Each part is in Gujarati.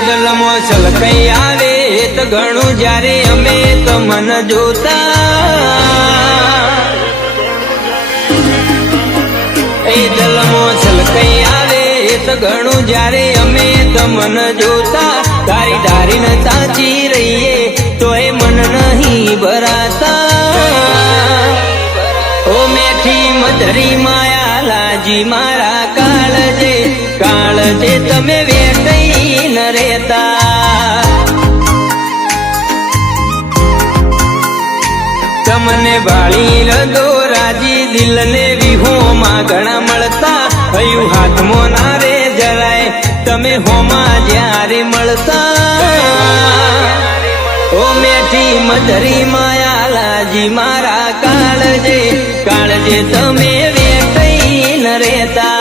દલમો છલકાઈ આવે તો ઘણું જ્યારે અમે તમન જોતા એ દલમો છલકાઈ આવે તો ઘણું જ્યારે અમે તમન જોતા તારી ધારીને સાચી રહીએ તો એ મન નહીં ભરાતા ઓ મેઠી મધરી માયા લાજી મારા કાળજે તમે વેટઈ ન રહેતા તમને ભાળી રદો રાજી દિલને વિહોમાં ઘણા મળતા હયું હાથમાં ના રે જરાય તમે હોમાં જ્યારે મળતા ઓ મેઠી મધરી માયા લાજી મારા કાળજે તમે વેટઈ ન રહેતા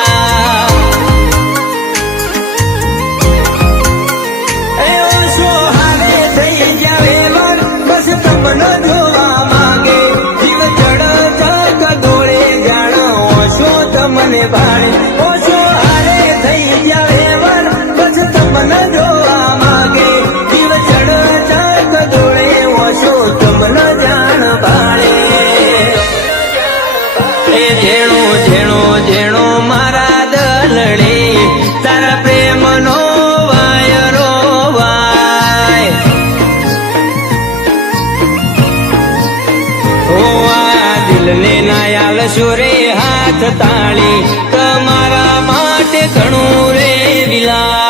મને ભાડે ઓછો હારે થઈ જાવે વર બસ તમને જોવા માગે જીવ ચડ ચાક દોડે ઓછો તમને જાણ ભાડે એ જેણો જેણો જેણો મારા દલડે તારા પ્રેમનો વાયરો વાય ઓ આ દિલને નાયાલ સુરે હાથ તાળી તમારા માટે ઘણું રે વિલાય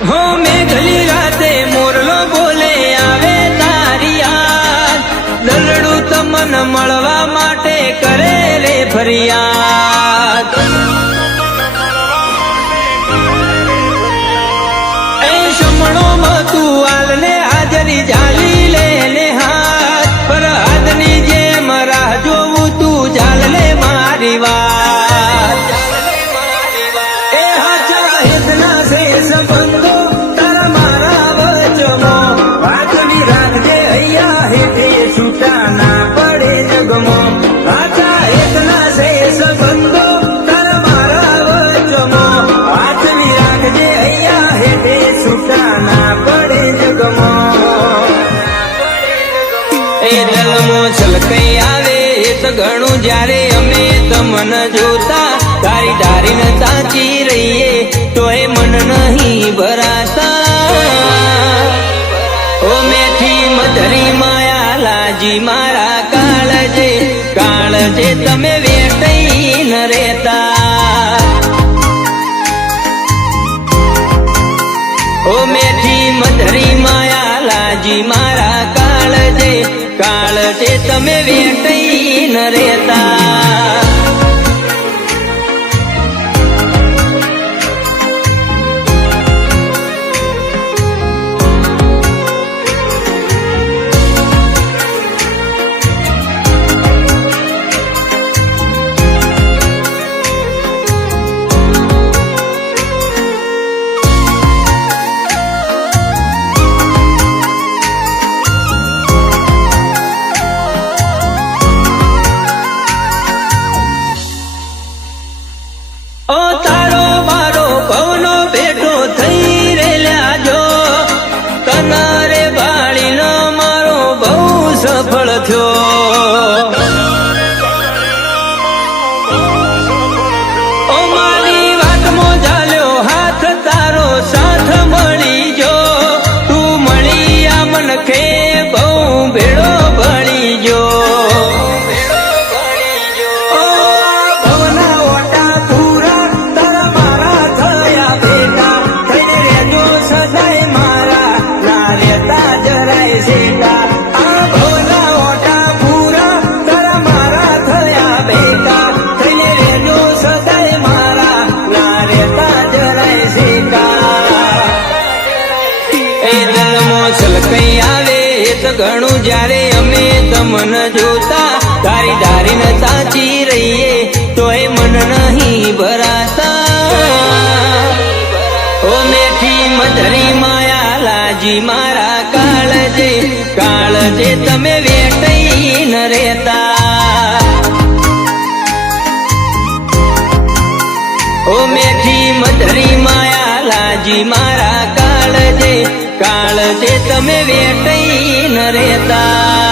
હો મેં ગલી રાતે મોરલો બોલે આવે તારી યાદ દલડું તમન મળવા માટે કરે રે ફરિયાદ એ શમણો તું હાલને હાજરી ઝાલી લે હાથ પર હાથની જેમ રાહ જોવું તું ઝાલ લે મારી વાત એ હાચા હેતના સે સંબંધો છૂટા ના પડે જગમો આચા એકના સે સંબંધો તારા મારા વચમો હાથની રાખજે અહીંયા હેઠે છૂટા ના પડે જગમો એ દલમો છલકાઈ આવે તો ઘણું જ્યારે અમે તમન જોતા તારી ધારીને સાચી રહીએ તો એ મન નહીં ભરાતા ઓ મેઠી મધરી માયા લાજી મારા કાળજે તમે વેટઈ ન રહેતા ઓ મેઠી મધરી માયા લાજી મારા કાળજે તમે વેટઈ ન રહેતા ઓ તારો મારો ભવનો બેઠો થઈ રેલ્યા જો તનારે ભાળીનો મારો બહુ સફળ થયો ઓ મારી વાતમાં ઝાલ્યો હાથ તારો સાથ મળી જો તું મળી આ મનખે બહુ ભેળો ભળી જો છલકાઈ આવે તો ઘણું જ્યારે અમે તમન જોતા તારી ધારી કરીને સાચી રહીએ તોય મન નહીં ભરાતા ઓ મેઠી મધરી માયા લાજી મારા કાળજે તમે વેટઈ ન રહેતા ઓ મેઠી મધરી માયા લાજી મારા કાળજે તમે વેટઈ ન રહેતા